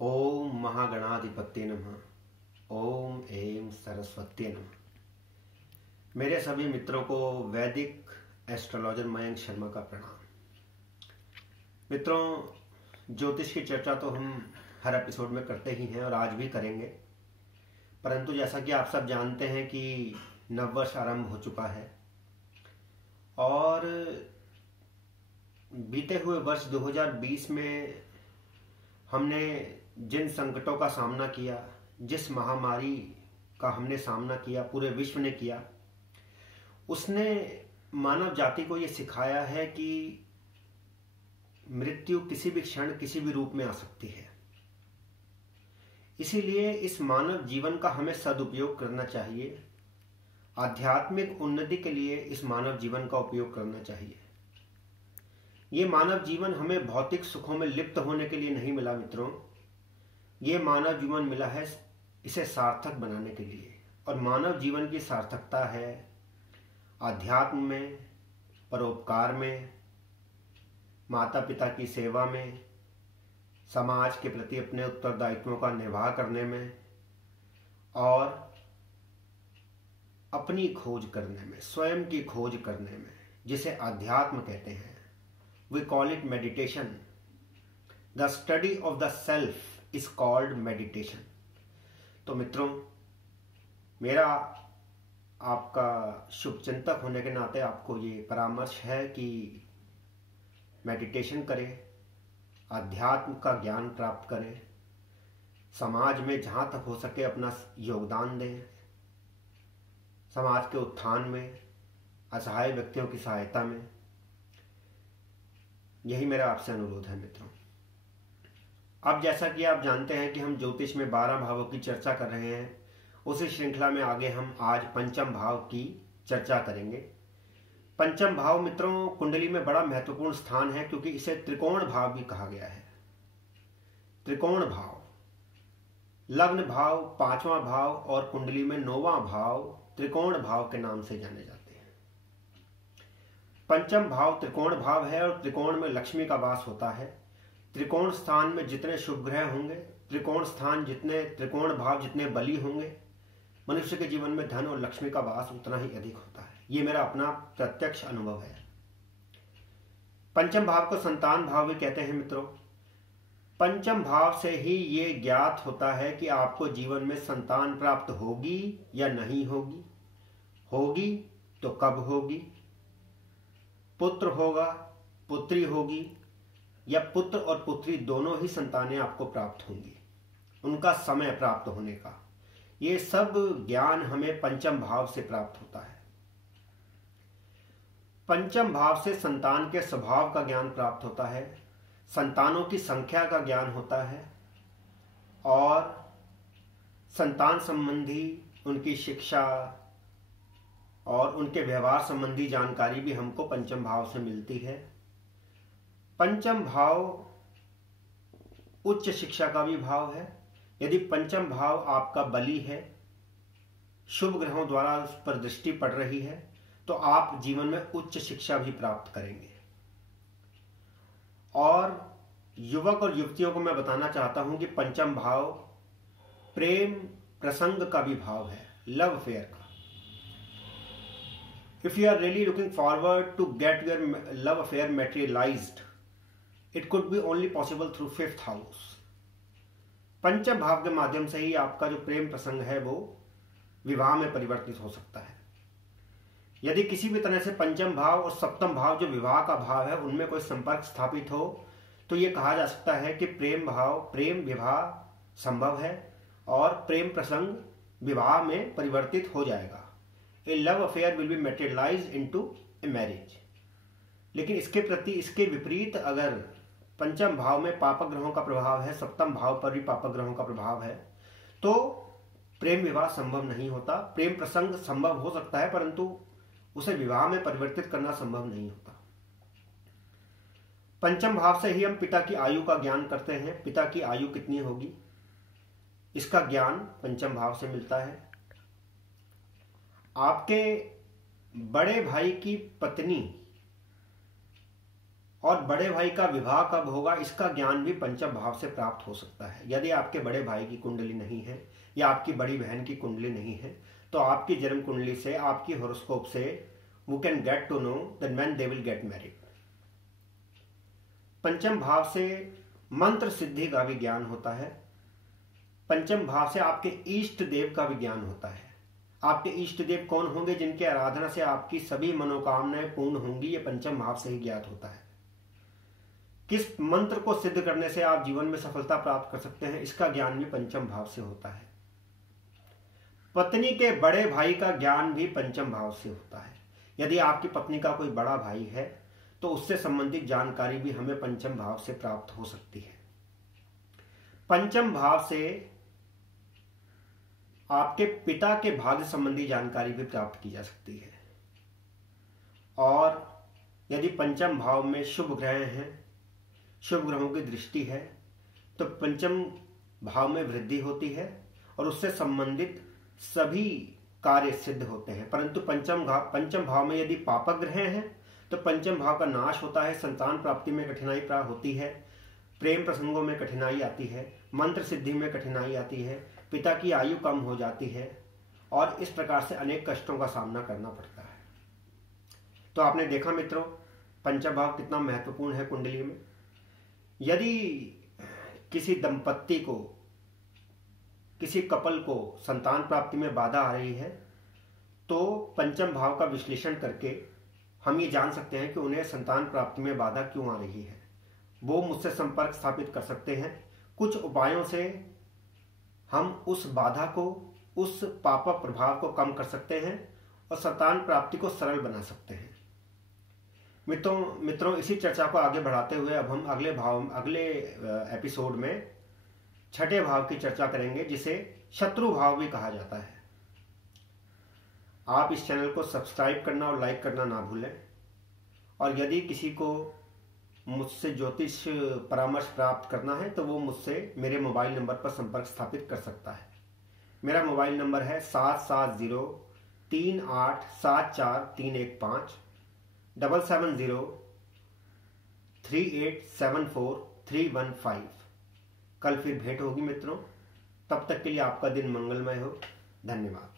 ओम महागणाधिपत्ये नमः। ओम ऐं सरस्वत्ये नमः। मेरे सभी मित्रों को वैदिक एस्ट्रोलॉजर मयंक शर्मा का प्रणाम। मित्रों, ज्योतिष की चर्चा तो हम हर एपिसोड में करते ही हैं और आज भी करेंगे, परंतु जैसा कि आप सब जानते हैं कि नववर्ष आरंभ हो चुका है और बीते हुए वर्ष 2020 में हमने जिन संकटों का सामना किया, जिस महामारी का हमने सामना किया, पूरे विश्व ने किया, उसने मानव जाति को ये सिखाया है कि मृत्यु किसी भी क्षण किसी भी रूप में आ सकती है। इसीलिए इस मानव जीवन का हमें सदुपयोग करना चाहिए। आध्यात्मिक उन्नति के लिए इस मानव जीवन का उपयोग करना चाहिए। ये मानव जीवन हमें भौतिक सुखों में लिप्त होने के लिए नहीं मिला मित्रों, ये मानव जीवन मिला है इसे सार्थक बनाने के लिए। और मानव जीवन की सार्थकता है आध्यात्म में, परोपकार में, माता पिता की सेवा में, समाज के प्रति अपने उत्तरदायित्वों का निर्वाह करने में और अपनी खोज करने में, स्वयं की खोज करने में, जिसे अध्यात्म कहते हैं। We call it meditation. The study of the self is called meditation. तो मित्रों, मेरा आपका शुभचिंतक होने के नाते आपको ये परामर्श है कि मेडिटेशन करें, अध्यात्म का ज्ञान प्राप्त करें, समाज में जहाँ तक हो सके अपना योगदान दें, समाज के उत्थान में, असहाय व्यक्तियों की सहायता में। यही मेरा आपसे अनुरोध है मित्रों। अब जैसा कि आप जानते हैं कि हम ज्योतिष में 12 भावों की चर्चा कर रहे हैं, उसी श्रृंखला में आगे हम आज पंचम भाव की चर्चा करेंगे। पंचम भाव मित्रों कुंडली में बड़ा महत्वपूर्ण स्थान है, क्योंकि इसे त्रिकोण भाव भी कहा गया है। त्रिकोण भाव, लग्न भाव, 5वां भाव और कुंडली में 9वां भाव त्रिकोण भाव के नाम से जाने जाते हैं। पंचम भाव त्रिकोण भाव है और त्रिकोण में लक्ष्मी का वास होता है। त्रिकोण स्थान में जितने शुभ ग्रह होंगे, त्रिकोण भाव जितने बली होंगे, मनुष्य के जीवन में धन और लक्ष्मी का वास उतना ही अधिक होता है। ये मेरा अपना प्रत्यक्ष अनुभव है। पंचम भाव को संतान भाव भी कहते हैं मित्रों। पंचम भाव से ही ये ज्ञात होता है कि आपको जीवन में संतान प्राप्त होगी या नहीं होगी, होगी तो कब होगी, पुत्र होगा, पुत्री होगी, या पुत्र और पुत्री दोनों ही संतानें आपको प्राप्त होंगी, उनका समय प्राप्त होने का, ये सब ज्ञान हमें पंचम भाव से प्राप्त होता है। पंचम भाव से संतान के स्वभाव का ज्ञान प्राप्त होता है, संतानों की संख्या का ज्ञान होता है और संतान संबंधी उनकी शिक्षा और उनके व्यवहार संबंधी जानकारी भी हमको पंचम भाव से मिलती है। पंचम भाव उच्च शिक्षा का भी भाव है। यदि पंचम भाव आपका बली है, शुभ ग्रहों द्वारा उस पर दृष्टि पड़ रही है, तो आप जीवन में उच्च शिक्षा भी प्राप्त करेंगे। और युवक और युवतियों को मैं बताना चाहता हूं कि पंचम भाव प्रेम प्रसंग का भी भाव है, लव अफेयर का। If you are really looking forward to get your love affair materialized, it could be only possible through 5th house. पंचम भाव के माध्यम से ही आपका जो प्रेम प्रसंग है वो विवाह में परिवर्तित हो सकता है। यदि किसी भी तरह से पंचम भाव और सप्तम भाव जो विवाह का भाव है उनमें कोई संपर्क स्थापित हो, तो ये कहा जा सकता है कि प्रेम विवाह संभव है और प्रेम प्रसंग विवाह में परिवर्तित हो जाएगा। A love affair will be materialized into a marriage। लेकिन इसके विपरीत अगर पंचम भाव में पापक ग्रहों का प्रभाव है, सप्तम भाव पर भी पापक ग्रहों का प्रभाव है, तो प्रेम विवाह संभव नहीं होता। प्रेम प्रसंग संभव हो सकता है, परंतु उसे विवाह में परिवर्तित करना संभव नहीं होता। पंचम भाव से ही हम पिता की आयु का ज्ञान करते हैं। पिता की आयु कितनी होगी, इसका ज्ञान पंचम भाव से मिलता है। आपके बड़े भाई की पत्नी और बड़े भाई का विवाह कब होगा इसका ज्ञान भी पंचम भाव से प्राप्त हो सकता है। यदि आपके बड़े भाई की कुंडली नहीं है या आपकी बड़ी बहन की कुंडली नहीं है तो आपकी जन्म कुंडली से, आपकी हॉरोस्कोप से we can get to know that when they will get married. पंचम भाव से मंत्र सिद्धि का भी ज्ञान होता है। पंचम भाव से आपके इष्ट देव का भी ज्ञान होता है। आपके इष्ट देव कौन होंगे? जिनके आराधना से आपकी सभी मनोकामनाएं पूर्ण होंगी, ये पंचम भाव से ही ज्ञात होता है। किस मंत्र को सिद्ध करने से आप जीवन में सफलता प्राप्त कर सकते हैं, इसका ज्ञान भी पंचम भाव से होता है। पत्नी के बड़े भाई का ज्ञान भी पंचम भाव से होता है। यदि आपकी पत्नी का कोई बड़ा भाई है तो उससे संबंधित जानकारी भी हमें पंचम भाव से प्राप्त हो सकती है। पंचम भाव से आपके पिता के भाग्य संबंधी जानकारी भी प्राप्त की जा सकती है। और यदि पंचम भाव में शुभ ग्रह हैं, शुभ ग्रहों की दृष्टि है, तो पंचम भाव में वृद्धि होती है और उससे संबंधित सभी कार्य सिद्ध होते हैं। परंतु पंचम भाव में यदि पापक ग्रह हैं तो पंचम भाव का नाश होता है, संतान प्राप्ति में कठिनाई प्राप्त होती है, प्रेम प्रसंगों में कठिनाई आती है, मंत्र सिद्धि में कठिनाई आती है, पिता की आयु कम हो जाती है और इस प्रकार से अनेक कष्टों का सामना करना पड़ता है। तो आपने देखा मित्रों, पंचम भाव कितना महत्वपूर्ण है कुंडली में। यदि किसी दंपत्ति को, किसी कपल को संतान प्राप्ति में बाधा आ रही है तो पंचम भाव का विश्लेषण करके हम ये जान सकते हैं कि उन्हें संतान प्राप्ति में बाधा क्यों आ रही है। वो मुझसे संपर्क स्थापित कर सकते हैं। कुछ उपायों से हम उस बाधा को, उस पाप प्रभाव को कम कर सकते हैं और संतान प्राप्ति को सरल बना सकते हैं। मित्रों इसी चर्चा को आगे बढ़ाते हुए अब हम अगले एपिसोड में छठे भाव की चर्चा करेंगे, जिसे शत्रु भाव भी कहा जाता है। आप इस चैनल को सब्सक्राइब करना और लाइक करना ना भूलें। और यदि किसी को मुझसे ज्योतिष परामर्श प्राप्त करना है तो वो मुझसे मेरे मोबाइल नंबर पर संपर्क स्थापित कर सकता है। मेरा मोबाइल नंबर है 7703874315 7703874315। कल फिर भेंट होगी मित्रों। तब तक के लिए आपका दिन मंगलमय हो। धन्यवाद।